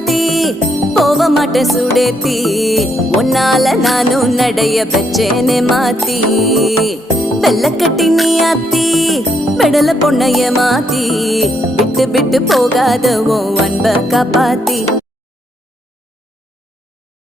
ராசாத்தி போக மாட்டேன் சுடேத்தி உன்னால நானும் நடைய பெச்சேனே மாத்தி வெள்ளக்கட்டி நீ ஆத்தி பெடல பொண்ணைய மாத்தி விட்டு விட்டு போகாத உன் அன்ப காப்பாத்தி